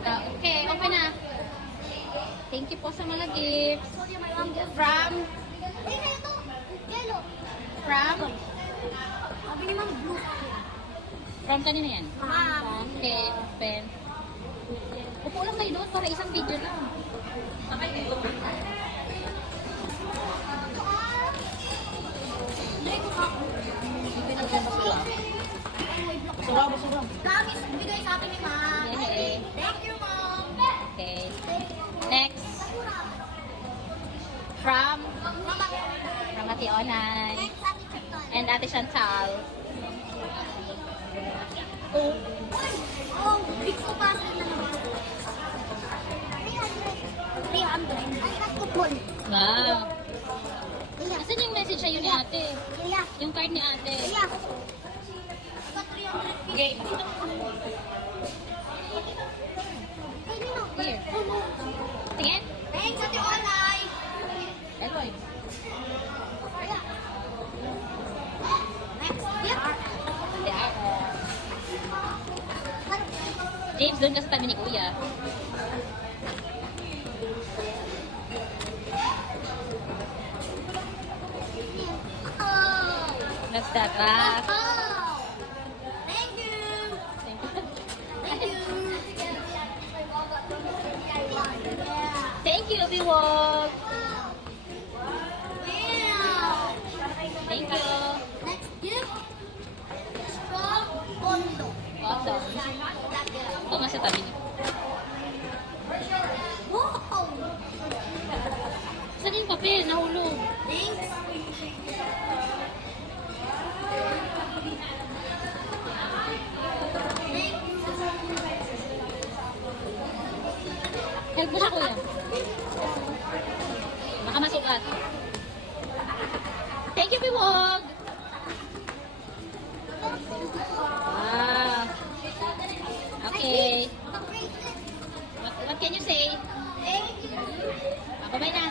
Okay, open na. Thank you po sa mga gifts. From? Sabi ni Ma'am Blue. From kanina yan? Ma'am. Okay, open. Upo lang kayo doon para isang video lang. Dami bigay sa akin ni Ma'am. Okay. Thank you, Ma'am. Okay. Next. From Ate Onay. And Ate Chantal. Oh, big ko pa sa naman. 300. Ay, basketball. Wow. Asan yung message sa'yo ni ate? Kaya, Yung card ni ate. kaya. Aba, 300. Okay. Here. Tingin? Thanks, Ate Olay. Eloy. Next gift. Ate Ako. James, doon ka sa tabi ni Kuya. Oh. That's that. Ah. Oh. Thank you. Thank you. Thank you, Biwog. Wow. Thank you. Next gift is from Kondo. Awesome. Ito nga sa tabi niyo. Wow. Saan yung papel? Nahulog. Thanks. Help mo siya, Kuya. Baka masukat. Thank you, Biwog. Wow. Okay. What can you say? Thank you. Bye-bye na.